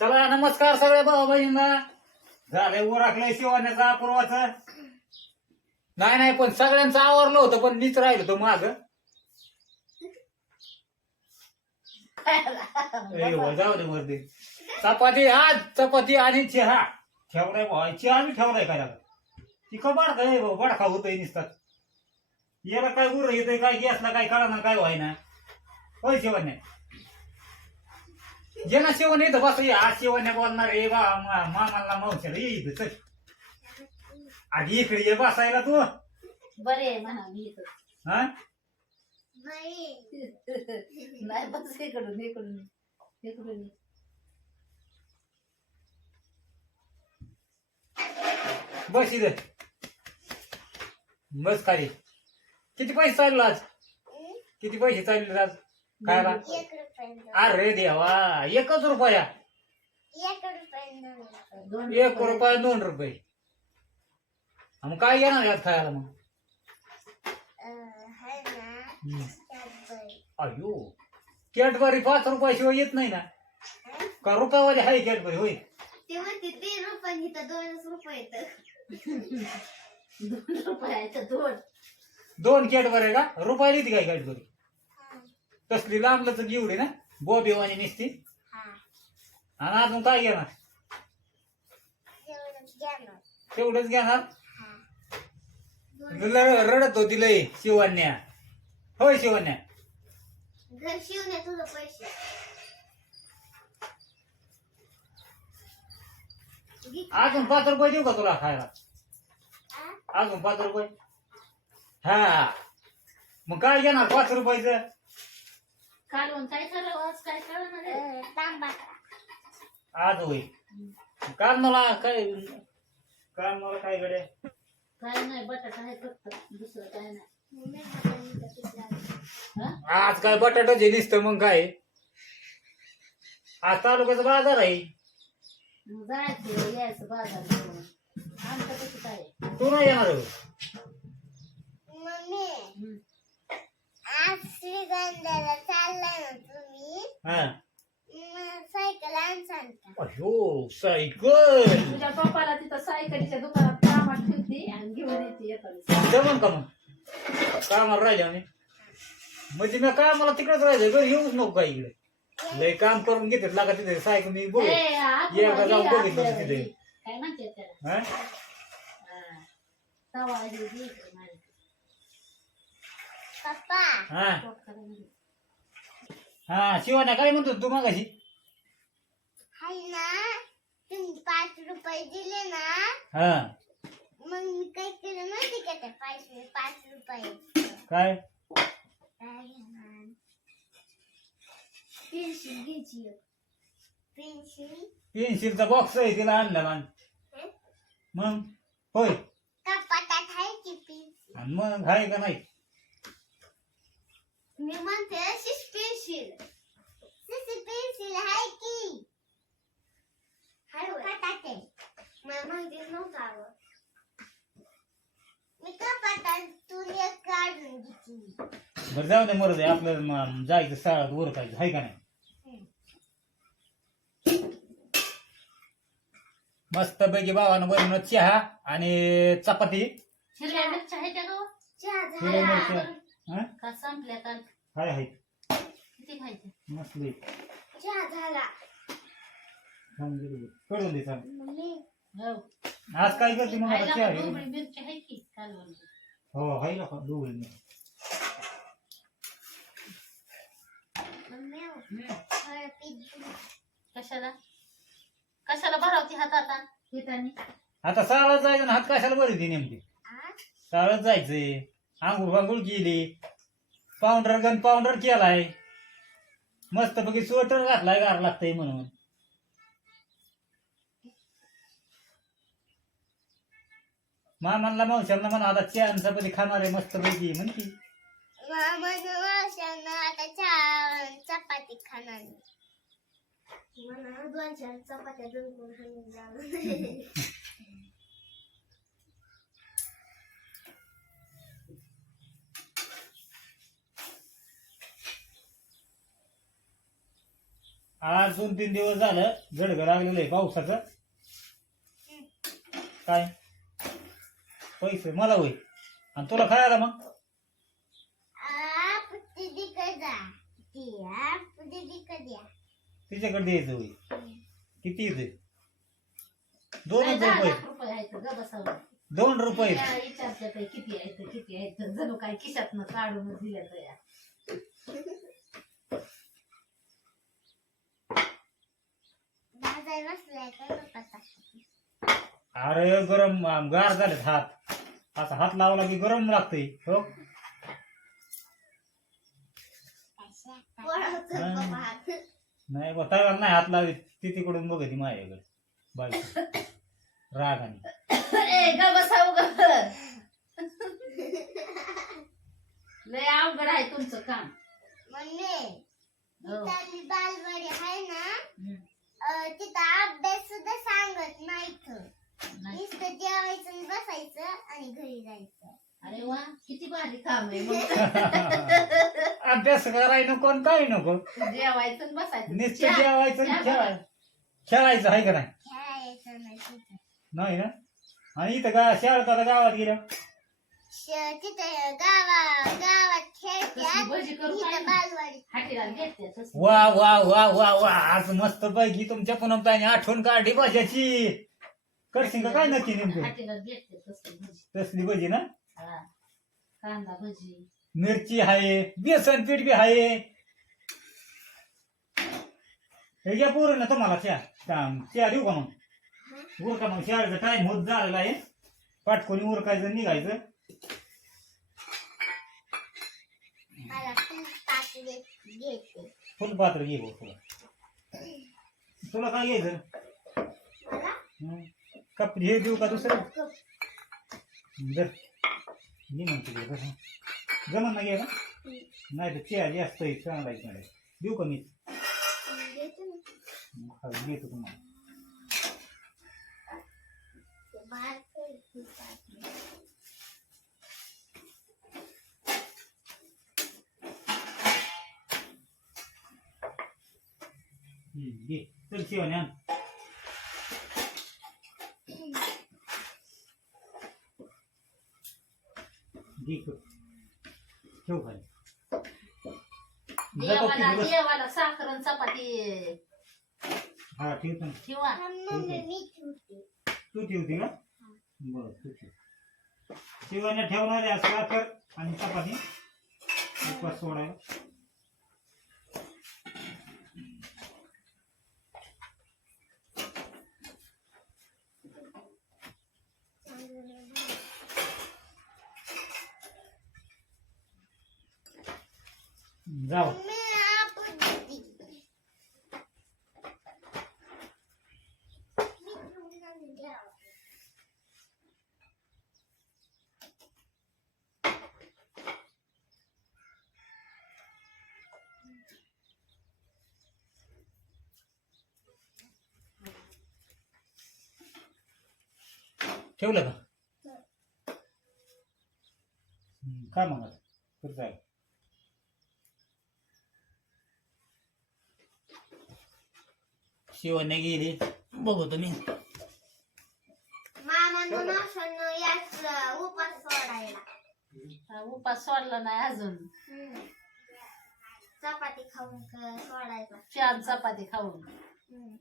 चला नमस्कार सगळ्या भाऊ बहिणींना झालंय उराकलंय शिवाण्याचा अपूर्वाचं. नाही नाही पण सगळ्यांचं आवरलं होतं पण मीच राहिलो होतो माग. हो, जाऊ दे मर्दी चपाती आज चपाती आणि चहा. ठेवलाय भाऊ चहा बी ठेवलाय काय ती का बाडका बडखा होतय निसतात याला काय उर येतय काय गॅसला काय कळा ना काय व्हायना. होय शिवण्या जे ना शिवण येतं बस ये आज शिवण्या बोलणार रे बा मा- मामाला मावशाला ये इथं चल. आधी इकडे ये बसायला तू. बरे म्हणा मी इथं. हा? नाही बस इकडून इकडून इकडून. ये. बस इथं. बस खाली. किती पैसे चालले आज? किती पैसे चालले आज? खायला? एक रुपये. अरे देवा एकच रुपया. एक रुपये दोन एक रुपया. दोन रुपये. मग काय येणार यात खायला मग? है ना हम्म. त्यात अयो कॅडबरी पाच रुपयाशिवाय येत नाही ना? का रुपयावाली हाय कॅडबरी होय? ते म्हणते तीन रुपये तर दोनच रुपये तर दोन रुपयाचं दोन. दोन कॅडबरी आहे का? रुपयाला येते काय कॅडबरी. तसली लांबलं तर एवढी ना. बोबेवानी निसती. हा. आणि अजून काय घेणार? तेवढंच घेणार? ल- रडत होती लय शिवण्या. होय शिवण्या. घर शिवणे तुझं पैसे. घे. अजून पाच रुपये देऊ का तुला खायला? अजून पाच रुपये? हा. मग काय घेणार पाच रुपयाचं? कालवण काय करावं आज काय आहे? अं, तांबा आज होय काल मला काय काल मला काय गडे काय नाही बटाटा आहे फक्त दुसरं काय नाही. हा? आज काय बटाटाचे दिसतं मग काय आज तालुक्याचा बाजार आहे मग जायचं यायचं बाजार घेऊन आमचं कसं काय आहे? तू नाही येणार होय? मम्मी हम्म. श्रीगंधाला चाललाय ना तुम्ही हा मग सायकल आण सांगता अयो सायकल तुझ्या पप्पाला तिथं सायकलीच्या दुकानात कामात ठेवते आणि घेऊन येते येताना जमन का मग कामाला राहिले आम्ही म्हणजे मी कामाला तिकडेच राहिले घरी येऊच नको काय इकडे लय काम करून घेतात लागा तिथे सायकल मी बोल ए, जाऊन ये बघितलं तिथे. घरी. काय म्हणते त्याला हा? हा. तवा आहे हे इकडे माझ्याकडे. हा. हा शिवाना काय म्हणतो तू मागाशी? हाय ना तुम्ही पाच रुपये दिले ना हा. मग मी काय केलं माहिती का ते पैसे पाच रुपये? काय? पेन्सिल घ्यायची पेन्सिल? पेन्सिलचा बॉक्स आहे तिला आणला मान. मग? होय. कपाटात आहे की पेन्सिल? आणि मग आहे का नाही? मी म्हणते अशीच पेन्सिल पेन्सिल आहे की मला नव्हतं मी कपाटातून एक काढून घेतली बरं जाऊ दे मरू दे आपल्याला म- जायचं शाळात उरकायचं आहे का नाही मस्त पैकी भावानं बनवून चहा आणि चपाती हिरव्या मिरच्या आहेत त्या गं? चहा हिरव्या मिरच्या हा? का संपल्या काल हाय हाय. किती खायचे? मस्त लई. चहा झाला. छान गेली. करून दे चाल मम्मी. हो. आज काय करते मग आता खायला चहा का हे? डोबळी मिरची आहेत की कालवण हो हाय ना मम्मी कशाला? कशाला भरावती हात आता? हितानी आता जायचं ना हात कशाला बरी ती नेमकी? आ? जायचंय. आंघोळ बांघोळ केली. पावडर गन पावडर केलाय. मस्त पैकी स्वेटर घातलाय गार लागतंय म्हणून. मामांना मावशांना म्हणा आता चहा आणि चपाती खाणार आहे मस्त पैकी म्हणती. माझ्या मावशांना आता चहा चपाती खाणार मला दोन चार चपात्या दोन खाऊन जावं आज दोन तीन दिवस झालं गडगड लागलेलं आहे पावसाचं. काय? पैसे मला होय. आणि तुला खायला मग? आप दीदी कदा ती आप दीदी कद्या तिच्याकडे द्यायचं होय. किती येते दोन रुपये. दोन रुपये. विचारतात आहे, किती आहेत किती आहेत? जणू काय खिशातनं काढून दिल्या तया बाजार बसलाय काय पप्पा अरे गरम आम, गार झालेत हात. असा हात लावला की गरम लागतंय हो? नाही बा तव्याला नाही हात लावत. ती तिकडून बघ ती माझ्याकडे. बाई. रागाने ए ग बसाव ग लय अवघड आहे तुमचं काम. मम्मी हो. बालवाडी आहे ना हम्म. अं, तिथं अभ्यास सुद्धा सांगत नाहीत नाही. नुसतं जेवायचं आणि बसायचं आणि घरी जायचं. अरे वा किती भारी काम आहे मग. अभ्यास करायला नको आणि काही नको. जेवायचं आणि बसायचं. नुसतं चहा- जेवायचं आणि चहा खेळायचं. खेळायचं आहे का नाही? खेळायचं नाही तिथं. नाही ना? आणि इथं गा शाळेत आता गावात गेल्या वा वा वा वा वा आज मस्त पैकी तुमच्या पुनमताने आठवण काढली भाज्याची. करशील का? काय नक्की नेमकं? तसली भजी ना? हा. कांदा भजी. मिरची आहे बेसन पीठ बी आहे. हे घ्या पोरं ना तुम्हाला चहा. चहा चहा देऊ का मग? उरका मग शाळेचा टाइम होत झालेला आहे. पाटकोणी उरकायचं निघायचं. फुल घेते. फुलपात्र घे भाऊ तुला. तुला काय घ्यायचं? कप हे देऊ का दुसरं? जर मी म्हणतो घे बरं. जमन ना घे ना? नाही तर चहा जास्त चांगला. देऊ का मी? देतो तुम्हाला. घे चल शिवाने आण घे कप. ठेव खाली. जातो देवाला किती बस देवाला साखर आणि चपाती. हा ठेवतो ना ठेवा हा, तू ठेवते का? बरं तू ठेव. शिवाने ठेवणारे आज साखर आणि चपाती. उपवास सोडायला. जाऊ मम्मी आपण देते. मी ठेवून आणून द्या. ठेवलं का हं, का मग शिवण्या गेली. बघू तुम्ही मामा दोनाशानं याच उपास सोडायला. हा, उपास सोडला नाही अजून. हम्म. चपाती खाऊन क- सोडायचा. छान चपाती खाऊन. हम्म.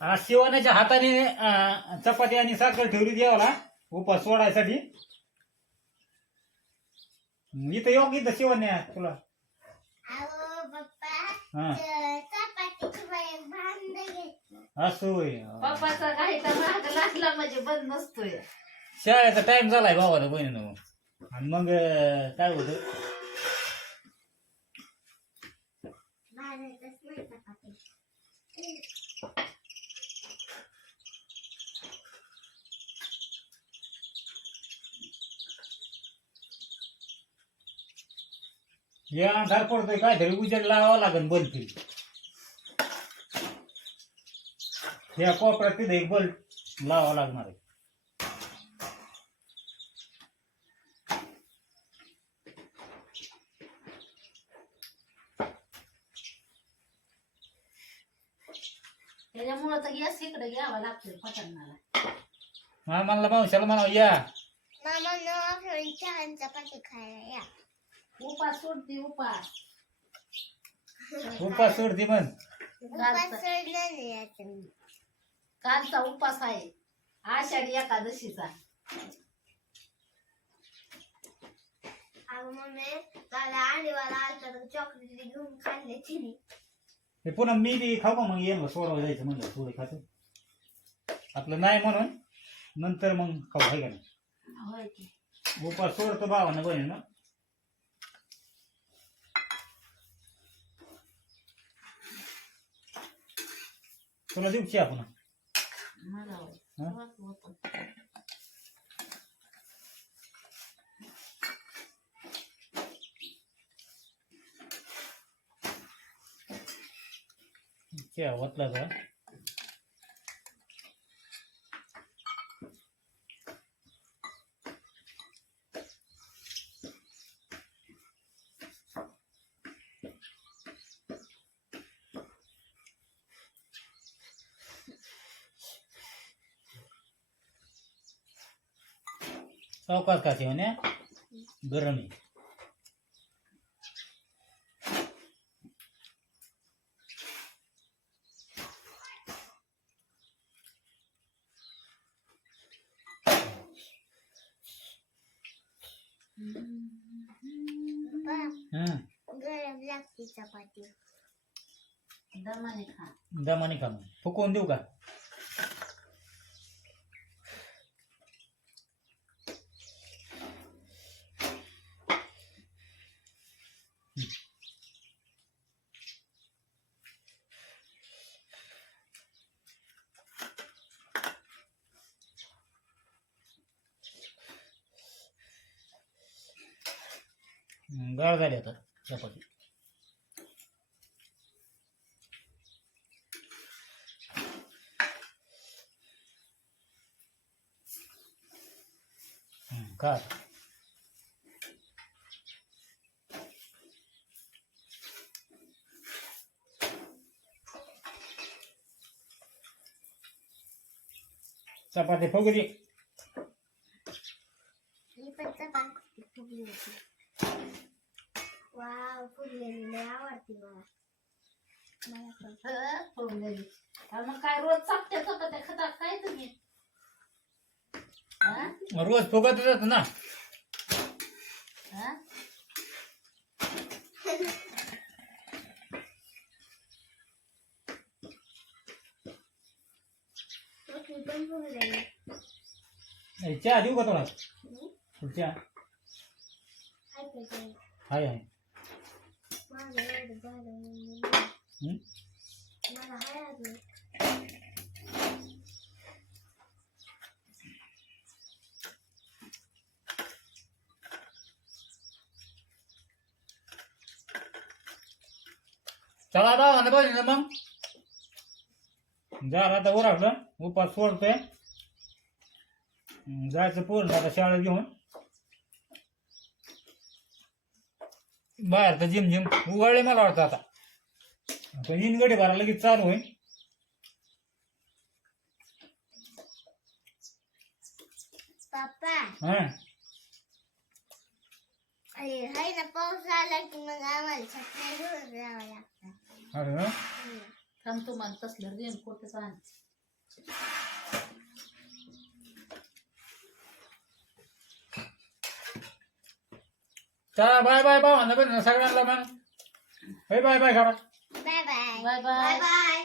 आज शिवण्याच्या हाताने अं, चपाती आणि साखर ठेवली देवाला. उपास सोडायसाठी. इथं येऊ इथं शिवण्या तुला. अहो पप्पा हा. च- चपातीची भांड घेतलं. असं पप्पाचा काही तर माग लागला म्हणजे बंद नसतोय. शाळेचा टाइम झालाय भावाला बहिणीनं. आणि मग अं, काय होतं? भाजायचंच नाही चपाती. yang dapur mereka dari ujian lawa lagan bunti. Ya kau perhati dari bul ya. Kalau mau lagi asik udah ya balap sih pacar nala. Mama lebih mau, ya. Mama mau kencan cepat dikaya ya. उपास सोडते उपास. उपास सोडती म्हण. उपास सोडलं नाही आता मी. कालचा उपास आहे. आषाढी एकादशीचा. अगं मम्मी काल आडीवाला आलता तर चॉकलेट घेऊन खाल्ले तिने. पुन्हा मी बी खाऊ का मग? येईल सोडावं जायचं म्हणलं थोडे खातो. आपलं नाही म्हणून नंतर मग खाऊ आहे का नाही? होय की. उपास सोडतो भावानं बहिणी ना तुला देऊची आपण मला होय. हा? होत होतं. चहा वाटला का सावकाश काचे म्हणे गरम आहे पप्पा हम्म गरम लागते चपाती दमाने खा दमाने खा मग फुकवून देऊ का गाळ झाली आता चपाती हम्म, खा चपाती फुगली ही पण चपाती फुगली होती वाव फुगलेली लय आवडते मला मला पण हं, पळून गेली अहो, मग काय रोज चपट्या चपात्या खाता काय तुम्ही हा? रोज फुगत जात ना हा? चहा देऊ का हम्म? चहा हाय? हाय हाय माझं एवढं झालं म्हणून हम्म? मला हाय अजून चला बा ना पाहिजे ना मग. जा आता उरागलं उपास सोडतोय. जायचं पूर्ण आता शाळेत घेऊन. बाहेर तर जिम जिम. उघडले मला वाटतं आता. पण इनगडी भरा लगेच चालू होईल. पप्पा. हा. अरे हाय ना पाऊस आला की मग आम्हाला छत्री घेऊन जावं लागतं. अरे हं? हम्म. थांब तुम्हाला तसलं रेनकोटच आण चला बाय बाय बाय ना सगळ्यांना मग. बाय बाय बाय करा bye bye bye bye bye bye